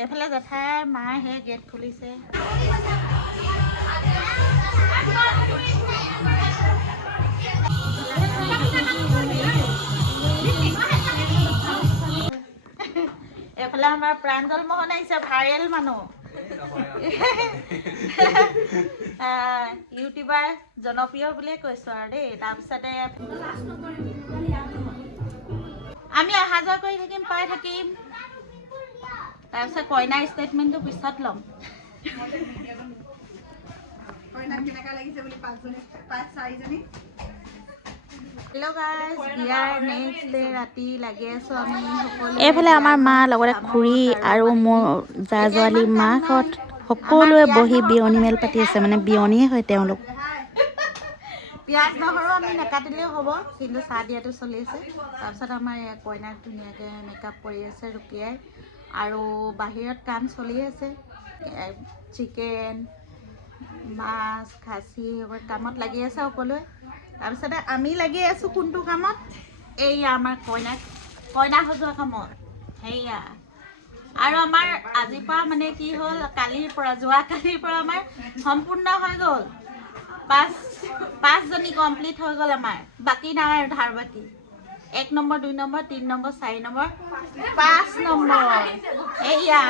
এইফালে জেঠাই মায়ে সেই গেট খুলিছে। এইফালে আমাৰ প্ৰাঞ্জল মোহন আহিছে, ভাইৰেল মানুহ। ইউটিউবাৰ জনপ্ৰিয় বুলিয়ে কৈছো আৰু দেই। তাৰপিছতে আমি অহা যোৱা কৰি থাকিম, পাই থাকিম। তাৰপিছত কইনাৰ ষ্টেটমেণ্টটো পিছত ল'ম। হেল্ল' গাইজ, বিয়াৰ নেক্সট ডে ৰাতি লাগি আছো আমি সকলোৱে। এইফালে আমাৰ মা লগতে খুৰী আৰু মোৰ জা-জোৱালি মাহঁত সকলোৱে বহি বিয়নী মেল পাতি আছে, মানে বিয়নীয়ে হয় তেওঁলোক। পিঁয়াজ নহৰু আমি নাকাটিলেও হ'ব, কিন্তু চাহ দিয়াটো চলি আছে। তাৰপিছত আমাৰ কইনাক ধুনীয়াকৈ মেকআপ কৰি আছে ৰুকিয়াই, আৰু বাহিৰত কাম চলি আছে। চিকেন, মাছ, খাচী এইবোৰ কামত লাগি আছে সকলোৱে। তাৰপিছতে আমি লাগি আছোঁ কোনটো কামত? এইয়া আমাৰ কইনা সজোৱা কামত। সেয়া আৰু আমাৰ আজিৰ পৰা মানে কি হ'ল, যোৱাকালিৰ পৰা আমাৰ সম্পূৰ্ণ হৈ গ'ল। পাঁচজনী কমপ্লিট হৈ গ'ল আমাৰ। বাকী নাই আৰু ধাৰ বাকী। 1 number, 2 number, 3 number, 4 number, 5 number. এইয়া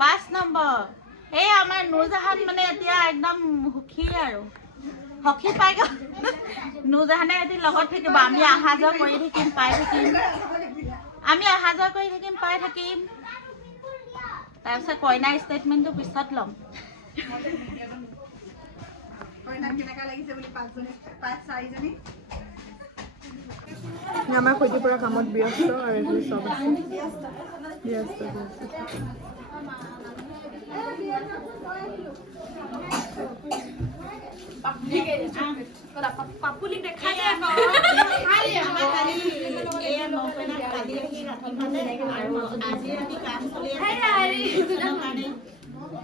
5 নম্বৰ। এই আমাৰ নুৰজাহান মানে এতিয়া একদম সুখী আৰু সখী পাই গ'ল। নুৰজাহানে এটি লগত থাকিব। আমি অহা যোৱা কৰি থাকিম, পাই থাকিম। তাৰপিছত কইনাৰ ষ্টেটমেণ্টটো পিছত ল'ম। আমাৰ সৈতে পৰা কামত ব্যস্ত আৰু এইফালে চব আছে ব্যস্ত। পাপুলি দেখা যায় আকৌ। আজি ৰাতি কাম চলি আছে।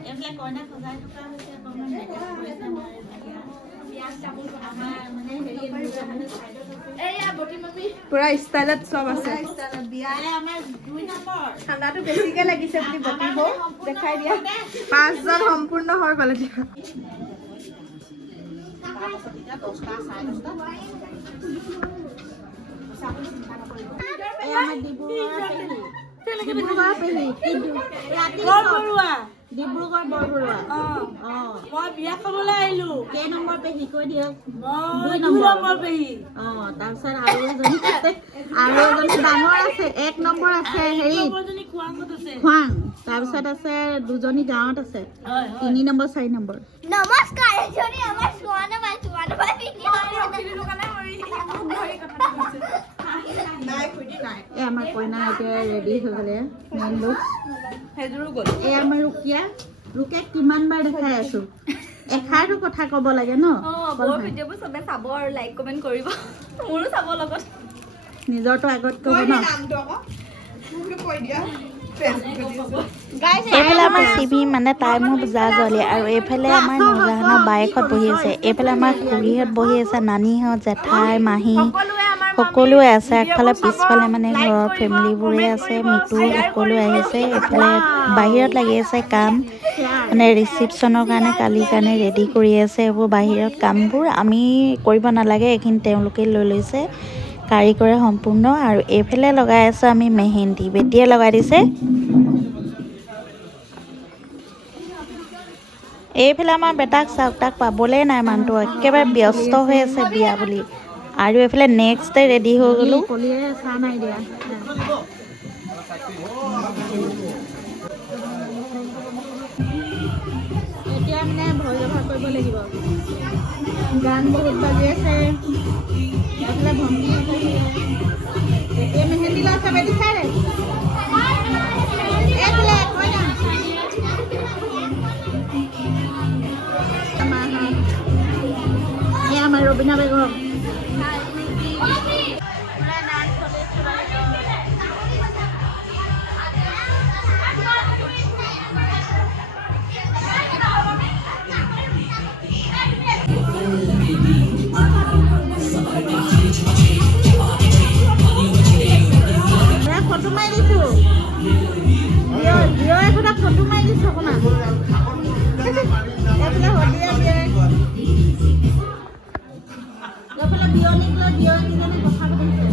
এইফালে কইনা সজাই থকা হৈছে, অকণমান মেকআপ কৰিছে পুৰা ষ্টাইলত চব আছে। ঠাণ্ডাটো বেছিকে লাগিছে বুলি বকিব, দেখাই দিয়া। 5জন সম্পূৰ্ণ হৈ গ'ল এতিয়া। ডিব্ৰুগড় বৰবৰুৱা। মই বিয়া খাবলৈ আহিলো। কেই নম্বৰ পেহী কৈ দিয়ক? 2 নম্বৰ পেহী। তাৰপিছত আৰু এজনী ডাঙৰ আছে, 1 নম্বৰ আছে হেৰি খোৱাং। তাৰপিছত আছে 2জনী গাঁৱত আছে, 3 নম্বৰ 4 নম্বৰ। নমস্কাৰ। এই আমাৰ কইনা এতিয়া ৰেডি হৈ গ'লে, মেইন লুক সেইযোৰো গ'ল। এই আমাৰ ৰুকিয়াক কিমানবাৰ দেখাই আছো, এষাৰটো কথা ক'ব লাগে ন। ভিডিঅ'বোৰ চবে চাব আৰু লাইক কমেণ্ট কৰিব, মোৰো চাব লগত। নিজৰটো আগত ক'ব ন। এইফালে আমাৰ চিমি মানে তাই মোৰ জা-জোৱালি, আৰু এইফালে আমাৰ নুৰজাহানৰ বায়েকহঁত বহি আছে। এইফালে আমাৰ খুৰীহঁত বহি আছে, নানীহঁত, জেঠাই, মাহী সকলোৱে আছে। আগফালে পিছফালে মানে ঘৰৰ ফেমিলিবোৰে আছে, মিতু সকলোৱে আহিছে। এইফালে বাহিৰত লাগি আছে কাম, মানে ৰিচিপশ্যনৰ কাৰণে কালিৰ কাৰণে ৰেডি কৰি আছে। এইবোৰ বাহিৰত কামবোৰ আমি কৰিব নালাগে, এইখিনি তেওঁলোকে লৈ লৈছে, কাৰিকৰে সম্পূৰ্ণ। আৰু এইফালে লগাই আছোঁ আমি মেহেন্দি, বেটিয়ে লগাই দিছে। এইফালে আমাৰ বেটাক চাওক, তাক পাবলেই নাই, মানুহটো একেবাৰে ব্যস্ত হৈ আছে বিয়া বুলি। আৰু এইফালে নেক্সট ডে ৰেডি হৈ গ'লোঁ। এতিয়া মানে ভৰিৰভা কৰিব লাগিব। গান বহুত বাজি আছে। এইফালে ভণ্টি এতিয়া মেহেন্দি লৈছে, বেটি চাই আমাৰ ৰবিনা বেগম। ফটো মাৰি দিছো। ফটো মাৰি দিছোঁ অকণমান এইফালে হলিয়া দিয়ে এইফালে বিয়নীক লৈ বিয়নীজনী কথা পাতিছে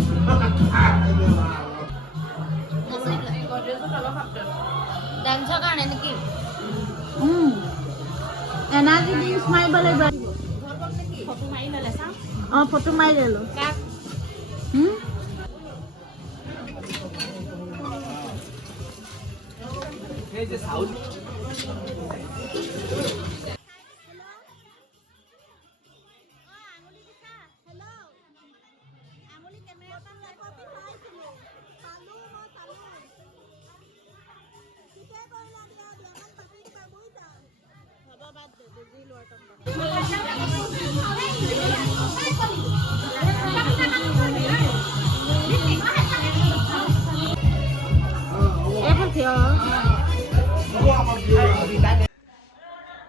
ডান্সৰ কাৰণে নেকি এনাৰ্জি ড্ৰিংকছ মাৰিব লাগিব অঁ ফটো মাৰি দিলোঁ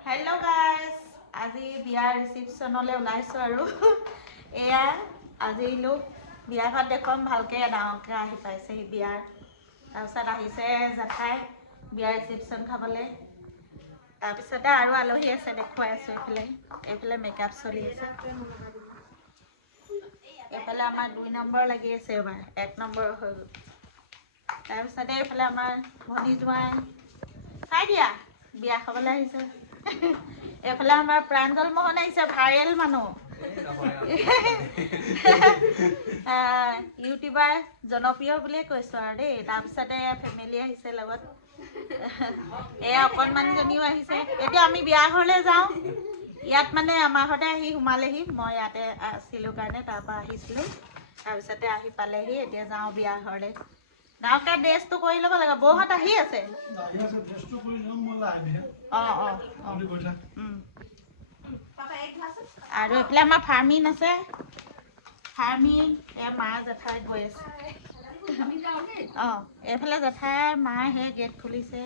হেল্ল' গাইজ আজি বিয়াৰ ৰিচিপশ্যনলৈ ওলাইছোঁ আৰু এয়া আজি লোক বিয়াখন দেখুৱাম ভালকৈ ডাঙৰকৈ আহি পাইছেহি বিয়াৰ তাৰপিছত আহিছে জেঠাই বিয়াৰ ৰিচিপশ্যন খাবলৈ তাৰপিছতে আৰু আলহী আছে দেখুৱাই আছোঁ এইফালে মেকআপ চলি আছে এইফালে আমাৰ 2 নম্বৰ লাগি আছে এবাৰ 1 নম্বৰ হৈ গ'ল তাৰপিছতে এইফালে আমাৰ ভনী জোঁৱাই চাই দিয়া বিয়া খাবলৈ আহিছে এইফালে আমাৰ প্ৰাঞ্জল মোহন আহিছে ভাইৰেল মানুহ ইউটিউবাৰ জনপ্ৰিয় বুলিয়ে কৈছোঁ আৰু দেই তাৰপিছতে ফেমিলি আহিছে লগত এয়া অকণমানজনীও আহিছে এতিয়া আমি বিয়া ঘৰলৈ যাওঁ ইয়াত মানে আমাৰ ঘৰতে আহি সোমালেহি মই ইয়াতে আছিলোঁ কাৰণে তাৰপৰা আহিছিলোঁ তাৰপিছতে আহি পালেহি এতিয়া যাওঁ বিয়া ঘৰলৈ গাঁৱতে ড্ৰেছটো কৰি ল'ব লাগে বৌহঁত আহি আছে অঁ আৰু এইফালে আমাৰ ফাৰ্মিন আছে ফাৰ্মিন এয়া মা জেঠাই গৈ আছে অঁ এইফালে জেঠাই মায়ে সেই গেট খুলিছে